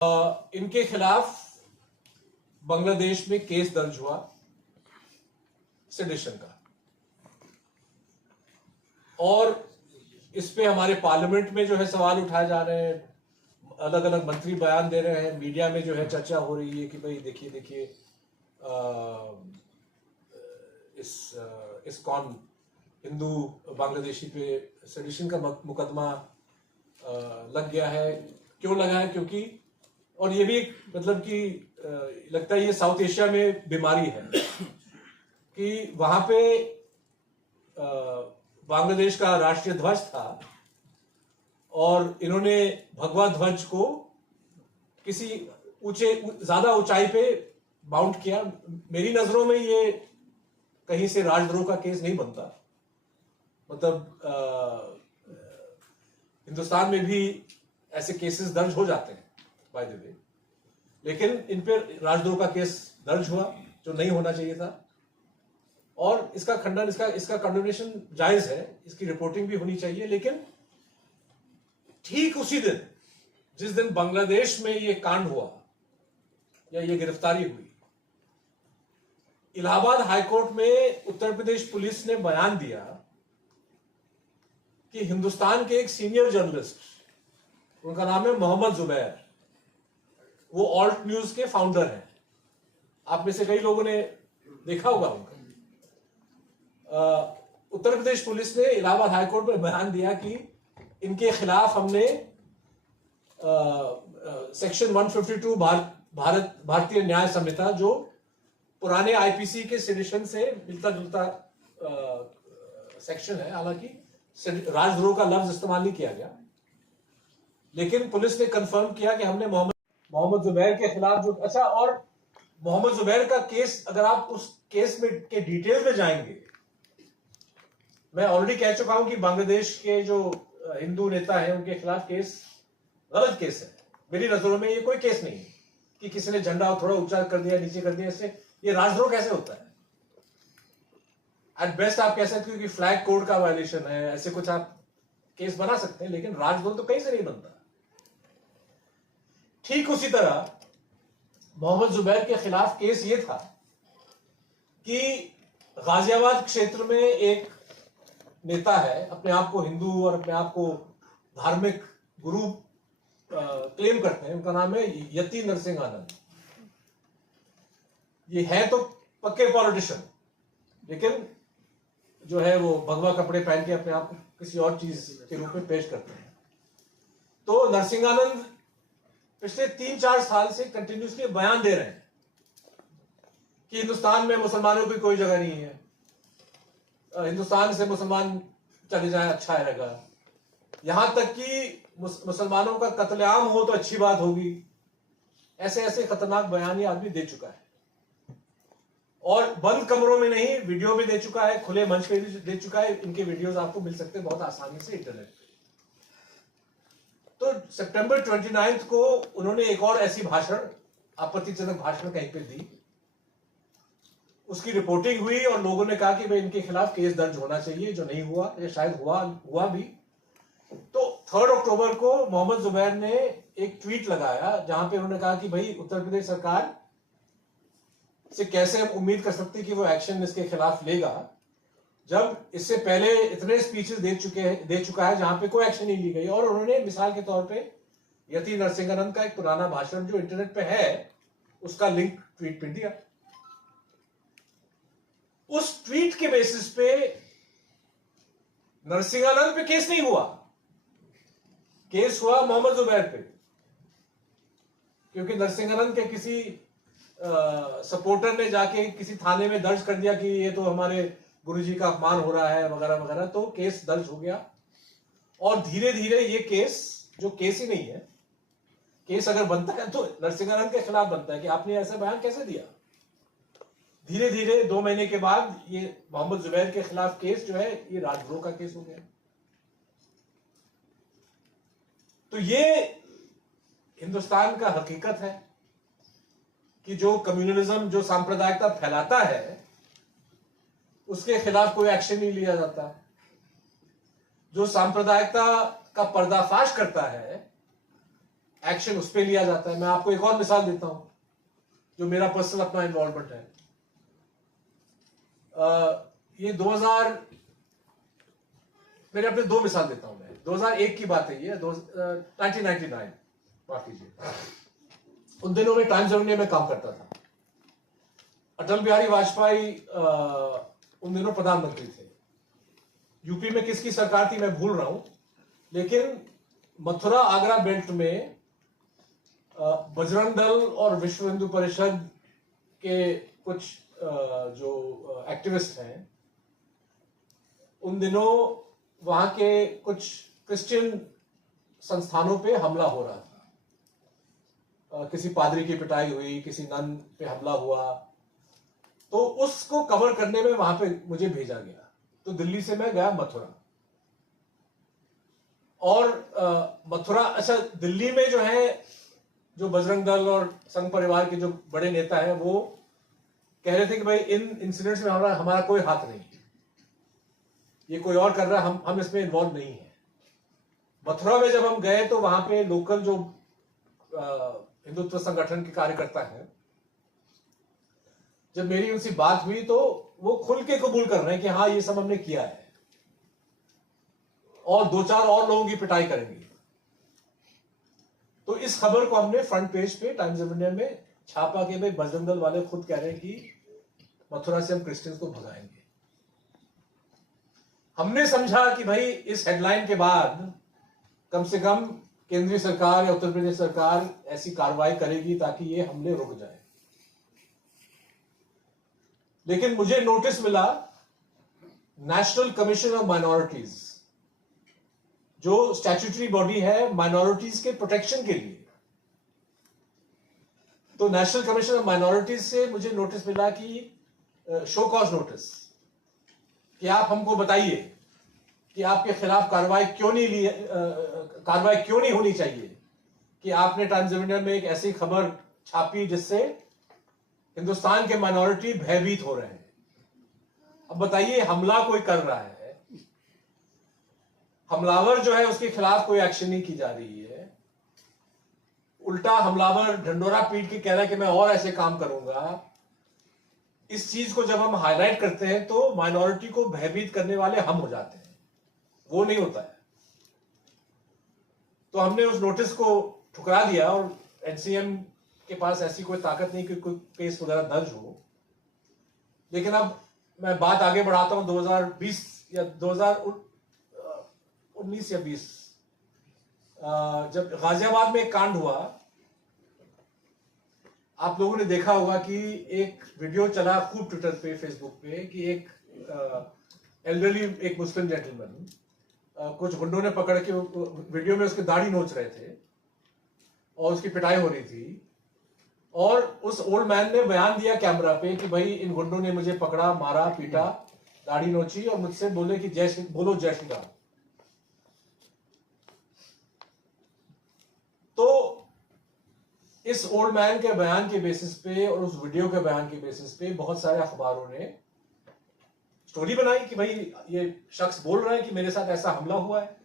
इनके खिलाफ बांग्लादेश में केस दर्ज हुआ सेडिशन का, और इस पे हमारे पार्लियामेंट में जो है सवाल उठाए जा रहे हैं, अलग अलग मंत्री बयान दे रहे हैं, मीडिया में जो है चर्चा हो रही है कि भाई देखिए देखिए इस कौन हिंदू बांग्लादेशी पे सेडिशन का मुकदमा लग गया है। क्यों लगा है? क्योंकि और ये भी मतलब कि लगता है ये साउथ एशिया में बीमारी है कि वहां पे बांग्लादेश का राष्ट्रीय ध्वज था और इन्होंने भगवा ध्वज को किसी ज्यादा ऊंचाई पे माउंट किया। मेरी नजरों में ये कहीं से राजद्रोह का केस नहीं बनता। मतलब हिंदुस्तान में भी ऐसे केसेस दर्ज हो जाते हैं बाय द वे, लेकिन इन पे राजद्रोह का केस दर्ज हुआ जो नहीं होना चाहिए था, और इसका खंडन, इसका कंडोनेशन जायज है, इसकी रिपोर्टिंग भी होनी चाहिए। लेकिन ठीक उसी दिन जिस दिन बांग्लादेश में ये कांड हुआ या ये गिरफ्तारी हुई, इलाहाबाद हाईकोर्ट में उत्तर प्रदेश पुलिस ने बयान दिया कि हिंदुस्तान के एक सीनियर जर्नलिस्ट, उनका नाम है मोहम्मद जुबैर, वो ऑल्ट न्यूज के फाउंडर हैं। आप में से कई लोगों ने देखा होगा उनका। उत्तर प्रदेश पुलिस ने इलाहाबाद हाईकोर्ट में बयान दिया कि इनके खिलाफ हमने सेक्शन 152 भारतीय न्याय संहिता, जो पुराने आईपीसी के सेडिशन से मिलता जुलता सेक्शन है, हालांकि राजद्रोह का लफ्ज इस्तेमाल नहीं किया गया, लेकिन पुलिस ने कंफर्म किया कि हमने मोहम्मद जुबैर के खिलाफ जो और मोहम्मद जुबैर का केस, अगर आप उस केस में के डिटेल में जाएंगे, मैं ऑलरेडी कह चुका हूं कि बांग्लादेश के जो हिंदू नेता हैं उनके खिलाफ केस गलत केस है। मेरी नजरों में ये कोई केस नहीं है कि किसी ने झंडा थोड़ा ऊंचा कर दिया, नीचे कर दिया, इससे ये राजद्रोह कैसे होता है? एट बेस्ट आप कह सकते हो कि फ्लैग कोड का वायलेशन है, ऐसे कुछ आप केस बना सकते हैं, लेकिन राजद्रोह तो कहीं से नहीं बनता। ठीक उसी तरह मोहम्मद जुबैर के खिलाफ केस ये था कि गाजियाबाद क्षेत्र में एक नेता है, अपने आप को हिंदू और अपने आप को धार्मिक गुरु क्लेम करते हैं, उनका नाम है यति नरसिंह आनंद। ये है तो पक्के पॉलिटिशियन, लेकिन जो है वो भगवा कपड़े पहन के अपने आप को किसी और चीज के रूप में पेश करते हैं। तो नरसिंहानंद पिछले 3-4 साल से कंटिन्यूसली बयान दे रहे हैं कि हिंदुस्तान में मुसलमानों की कोई जगह नहीं है, हिंदुस्तान से मुसलमान चले जाए अच्छा रहेगा, यहां तक कि मुसलमानों का कत्लेआम हो तो अच्छी बात होगी। ऐसे ऐसे खतरनाक बयान ये आदमी दे चुका है, और बंद कमरों में नहीं, वीडियो भी दे चुका है, खुले मंच पे भी दे चुका है। इनके वीडियोस आपको मिल सकते हैं बहुत आसानी से इंटरनेट पे। तो सितंबर 29 को उन्होंने एक और ऐसी भाषण, आपत्तिजनक भाषण कहीं पे दी, उसकी रिपोर्टिंग हुई और लोगों ने कहा कि भाई इनके खिलाफ केस दर्ज होना चाहिए, जो नहीं हुआ, या शायद हुआ भी। तो 3 अक्टूबर को मोहम्मद जुबैर ने एक ट्वीट लगाया जहां पे उन्होंने कहा कि भाई उत्तर प्रदेश सरकार से कैसे हम उम्मीद कर सकते कि वो एक्शन इसके खिलाफ लेगा, जब इससे पहले इतने स्पीचेस दे चुका है जहां पे कोई एक्शन नहीं ली गई। और उन्होंने मिसाल के तौर पे यति नरसिंहानंद का एक पुराना भाषण जो इंटरनेट पे है, उसका लिंक ट्वीट पे दिया। उस ट्वीट के बेसिस पे नरसिंहानंद पे केस नहीं हुआ, केस हुआ मोहम्मद जुबैर पे, क्योंकि नरसिंहानंद के किसी सपोर्टर ने जाके किसी थाने में दर्ज कर दिया कि ये तो हमारे गुरुजी का अपमान हो रहा है वगैरह वगैरह, तो केस दर्ज हो गया। और धीरे धीरे ये केस, जो केस ही नहीं है, केस अगर बनता है तो नरसिंहानंद के खिलाफ बनता है कि आपने ऐसा बयान कैसे दिया। धीरे धीरे 2 महीने के बाद ये मोहम्मद जुबैर के खिलाफ केस जो है ये राजद्रोह का केस हो गया। तो ये हिंदुस्तान का हकीकत है कि जो कम्युनलिज्म, जो सांप्रदायिकता फैलाता है, उसके खिलाफ कोई एक्शन नहीं लिया जाता। जो सांप्रदायिकता का पर्दाफाश करता है, एक्शन उस पर लिया जाता है। मैं आपको एक और मिसाल देता हूं जो मेरा पर्सनल अपना इन्वॉल्वमेंट है। ये 2000, मेरे अपने दो मिसाल देता हूं मैं। 2001 की बात है ये, 1999 माफ कीजिए। उन दिनों में टाइम्स ऑफ इंडिया में काम करता था। अटल बिहारी वाजपेयी उन दिनों प्रधानमंत्री थे। यूपी में किसकी सरकार थी मैं भूल रहा हूं, लेकिन मथुरा आगरा बेल्ट में बजरंग दल और विश्व हिंदू परिषद के कुछ जो एक्टिविस्ट हैं, उन दिनों वहां के कुछ क्रिश्चियन संस्थानों पे हमला हो रहा था। किसी पादरी की पिटाई हुई, किसी नन पे हमला हुआ, तो उसको कवर करने में वहां पे मुझे भेजा गया। तो दिल्ली से मैं गया मथुरा, और मथुरा, अच्छा दिल्ली में जो है, जो बजरंग दल और संघ परिवार के जो बड़े नेता हैं, वो कह रहे थे कि भाई इन इंसिडेंट्स में हमारा कोई हाथ नहीं है, ये कोई और कर रहा है, हम इसमें इन्वॉल्व नहीं है। मथुरा में जब हम गए तो वहां पे लोकल जो हिंदुत्व संगठन के कार्यकर्ता हैं, जब मेरी उनसे बात हुई तो वो खुल के कबूल कर रहे हैं कि हाँ ये सब हमने किया है, और 2-4 और लोगों की पिटाई करेंगे। तो इस खबर को हमने फ्रंट पेज पे टाइम्स ऑफ इंडिया में छापा कि भाई बजरंग दल वाले खुद कह रहे हैं कि मथुरा से हम क्रिश्चियंस को भगाएंगे। हमने समझा कि भाई इस हेडलाइन के बाद कम से कम केंद्रीय सरकार या उत्तर प्रदेश सरकार ऐसी कार्रवाई करेगी ताकि ये हमले रुक जाए। लेकिन मुझे नोटिस मिला नेशनल कमीशन ऑफ माइनॉरिटीज, जो स्टैट्यूटरी बॉडी है माइनॉरिटीज के प्रोटेक्शन के लिए, तो नेशनल कमीशन ऑफ माइनॉरिटीज से मुझे नोटिस मिला कि शो कॉज नोटिस, कि आप हमको बताइए कि आपके खिलाफ कार्रवाई क्यों नहीं होनी चाहिए, कि आपने टाइम्स ऑफ इंडिया में एक ऐसी खबर छापी जिससे हिंदुस्तान के माइनॉरिटी भयभीत हो रहे हैं। अब बताइए, हमला कोई कर रहा है, हमलावर जो है उसके खिलाफ कोई एक्शन नहीं की जा रही है, उल्टा हमलावर ढंडोरा पीट के कह रहा है कि मैं और ऐसे काम करूंगा। इस चीज को जब हम हाईलाइट करते हैं तो माइनॉरिटी को भयभीत करने वाले हम हो जाते हैं, वो नहीं होता है। तो हमने उस नोटिस को ठुकरा दिया, और एनसीएम के पास ऐसी कोई ताकत नहीं कि कोई केस वगैरह दर्ज हो। लेकिन अब मैं बात आगे बढ़ाता हूं। 2020 या 2019 या 20, जब गाजियाबाद में एक कांड हुआ, आप लोगों ने देखा होगा कि एक वीडियो चला खूब ट्विटर पे, फेसबुक पे, कि एक एल्डरली, एक मुस्लिम जेंटलमैन, कुछ गुंडों ने पकड़ के वीडियो में उसकी दाढ़ी नोच रहे थे और उसकी पिटाई हो रही थी, और उस ओल्ड मैन ने बयान दिया कैमरा पे कि भाई इन गुंडों ने मुझे पकड़ा, मारा, पीटा, दाढ़ी नोची और मुझसे बोले कि बोलो जय श्री राम। तो इस ओल्ड मैन के बयान के बेसिस पे और उस वीडियो के बयान के बेसिस पे बहुत सारे अखबारों ने स्टोरी बनाई कि भाई ये शख्स बोल रहा है कि मेरे साथ ऐसा हमला हुआ है।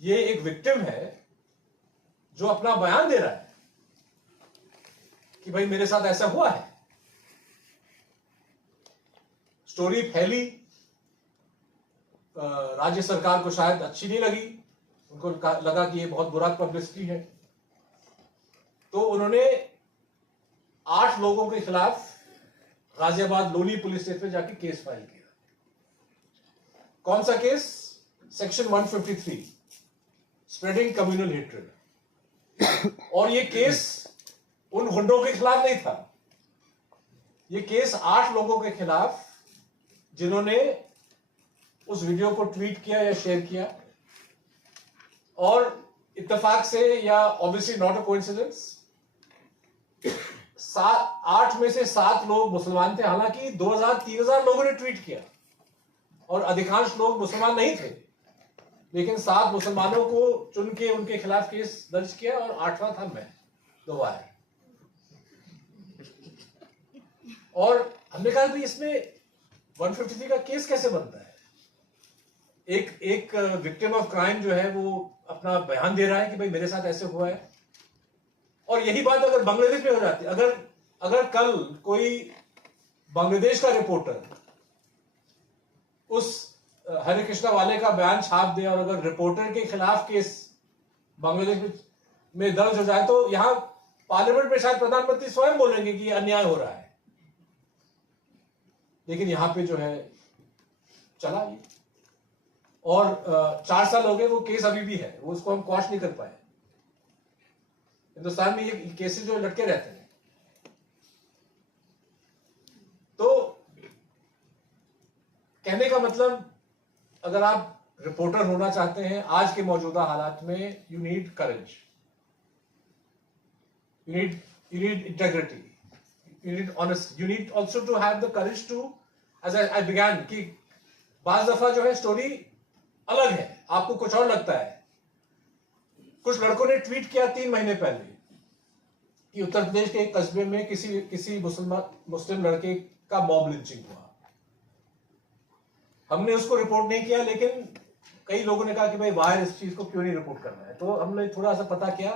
ये एक विक्टिम है जो अपना बयान दे रहा है कि भाई मेरे साथ ऐसा हुआ है। स्टोरी फैली, राज्य सरकार को शायद अच्छी नहीं लगी, उनको लगा कि ये बहुत बुरा पब्लिसिटी है, तो उन्होंने 8 लोगों के खिलाफ गाजियाबाद लोनी पुलिस स्टेशन में जाके केस फाइल किया। कौन सा case? Section 153, spreading communal hatred. और ये केस उन गुंडों के खिलाफ नहीं था, ये केस 8 लोगों के खिलाफ जिन्होंने उस वीडियो को ट्वीट किया या शेयर किया, और इत्तेफाक से या ऑब्वियसली नॉट अ कोइंसिडेंस, 8 में से 7 लोग मुसलमान थे। हालांकि 2000-3000 लोगों ने ट्वीट किया और अधिकांश लोग मुसलमान नहीं थे, लेकिन 7 मुसलमानों को चुन के उनके खिलाफ केस दर्ज किया, और 8वां था मैं दोबारा। और हमने कहा भाई इसमें 153 का केस कैसे बनता है? एक विक्टिम ऑफ क्राइम जो है वो अपना बयान दे रहा है कि भाई मेरे साथ ऐसे हुआ है, और यही बात अगर बांग्लादेश में हो जाती, अगर कल कोई बांग्लादेश का रिपोर्टर उस हरे कृष्णा वाले का बयान छाप दे और अगर रिपोर्टर के खिलाफ केस बांग्लादेश में दर्ज हो जाए, तो यहां पार्लियामेंट में शायद प्रधानमंत्री स्वयं बोलेंगे कि ये अन्याय हो रहा है। लेकिन यहां पे जो है चला ये, और 4 साल हो गए, वो केस अभी भी है, वो उसको हम क्वाश नहीं कर पाए। हिंदुस्तान में ये केसेस जो लटके रहते हैं। तो कहने का मतलब, अगर आप रिपोर्टर होना चाहते हैं आज के मौजूदा हालात में, you need courage, you need integrity, you need honesty, you need also to have the courage to, as I began, कि बाज दफा जो है स्टोरी अलग है, आपको कुछ और लगता है। कुछ लड़कों ने ट्वीट किया 3 महीने पहले कि उत्तर प्रदेश के एक कस्बे में किसी मुस्लिम लड़के का मॉब लिंचिंग हुआ। हमने उसको रिपोर्ट नहीं किया, लेकिन कई लोगों ने कहा कि भाई बाहर इस चीज को क्यों नहीं रिपोर्ट करना है। तो हमने थोड़ा सा पता किया,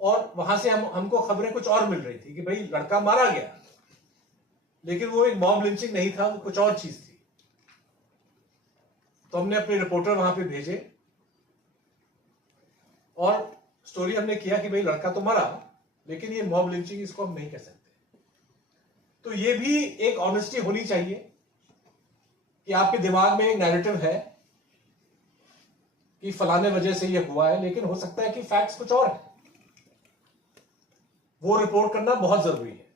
और वहां से हमको खबरें कुछ और मिल रही थी कि भाई लड़का मारा गया, लेकिन वो एक मॉब लिंचिंग नहीं था, वो कुछ और चीज थी। तो हमने अपने रिपोर्टर वहां पे भेजे और स्टोरी हमने किया कि भाई लड़का तो मरा, लेकिन ये मॉब लिंचिंग इसको हम नहीं कह सकते। तो ये भी एक ऑनेस्टी होनी चाहिए कि आपके दिमाग में एक नैरेटिव है कि फलाने वजह से ये हुआ है, लेकिन हो सकता है कि फैक्ट्स कुछ और है। वो रिपोर्ट करना बहुत जरूरी है,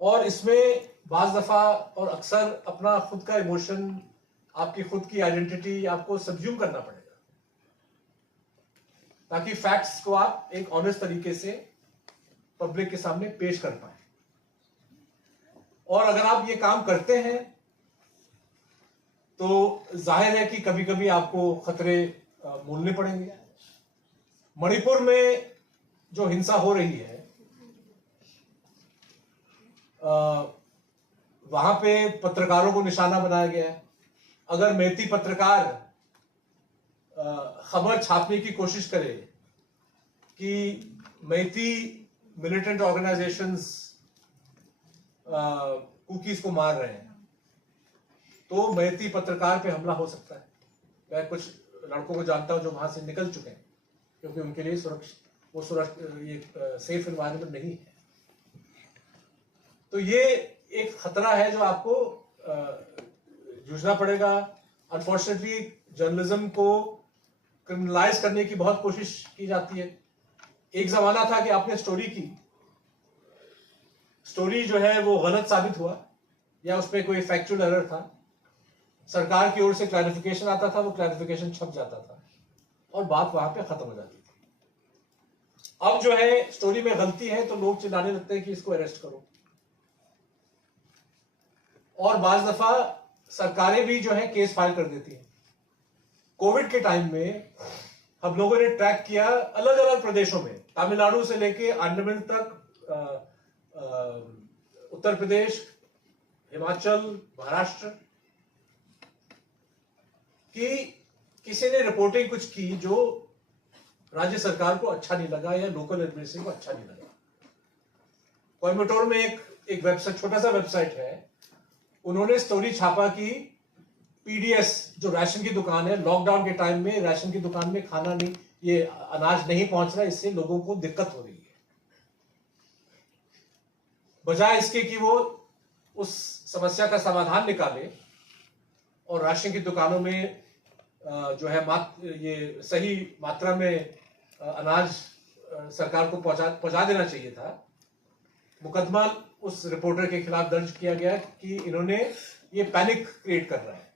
और इसमें बाज दफा और अक्सर अपना खुद का इमोशन, आपकी खुद की आइडेंटिटी आपको सब्ज्यूम करना पड़ेगा, ताकि फैक्ट्स को आप एक ऑनेस्ट तरीके से पब्लिक के सामने पेश कर पाए। और अगर आप ये काम करते हैं तो जाहिर है कि कभी कभी आपको खतरे मोलने पड़ेंगे। मणिपुर में जो हिंसा हो रही है, वहां पे पत्रकारों को निशाना बनाया गया है। अगर मैती पत्रकार खबर छापने की कोशिश करे कि मैती मिलिटेंट ऑर्गेनाइजेशंस कुकीज को मार रहे हैं, तो मैती पत्रकार पे हमला हो सकता है। मैं कुछ लड़कों को जानता हूं जो वहां से निकल चुके हैं, क्योंकि उनके लिए सेफ एनवायरनमेंट नहीं है। तो ये एक खतरा है जो आपको जूझना पड़ेगा। अनफॉर्चुनेटली जर्नलिज्म को क्रिमिनलाइज करने की बहुत कोशिश की जाती है। एक जमाना था कि आपने स्टोरी की, स्टोरी जो है वो गलत साबित हुआ या उसमें कोई फैक्चुअल एरर था, सरकार की ओर से क्लैरिफिकेशन आता था, वो क्लैरिफिकेशन छप जाता था और बात वहां पे खत्म हो जाती थी। अब जो है स्टोरी में गलती है तो लोग चिल्लाने लगते हैं कि इसको अरेस्ट करो। और बाज दफा सरकारें भी जो है केस फाइल कर देती हैं। कोविड के टाइम में हम लोगों ने ट्रैक किया अलग अलग प्रदेशों में, तमिलनाडु से लेके अंडमान तक, उत्तर प्रदेश, हिमाचल, महाराष्ट्र, कि किसी ने रिपोर्टिंग कुछ की जो राज्य सरकार को अच्छा नहीं लगा या लोकल एडमिनिस्ट्रेशन को अच्छा नहीं लगा। कोयम्बटूर में एक वेबसाइट, छोटा सा वेबसाइट है, उन्होंने स्टोरी छापा कि पीडीएस जो राशन की दुकान है, लॉकडाउन के टाइम में राशन की दुकान में खाना नहीं, ये अनाज नहीं पहुंच रहा, इससे लोगों को दिक्कत हो रही है। बजाय इसके कि वो उस समस्या का समाधान निकाले और राशन की दुकानों में जो है ये सही मात्रा में अनाज सरकार को पहुंचा देना चाहिए था। मुकदमा उस रिपोर्टर के खिलाफ दर्ज किया गया कि इन्होंने ये पैनिक क्रिएट कर रहा है।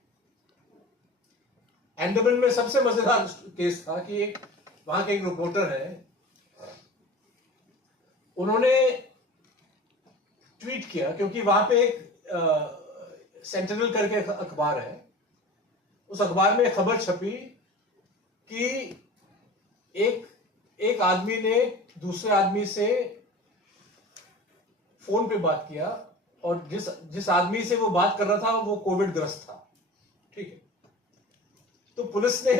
अंडमान में सबसे मजेदार केस था कि वहां के एक रिपोर्टर है, उन्होंने ट्वीट किया, क्योंकि वहां पे एक सेंटिनल करके अखबार है, उस अखबार में खबर छपी कि एक आदमी ने दूसरे आदमी से फोन पे बात किया और जिस आदमी से वो बात कर रहा था वो कोविड ग्रस्त था। तो पुलिस ने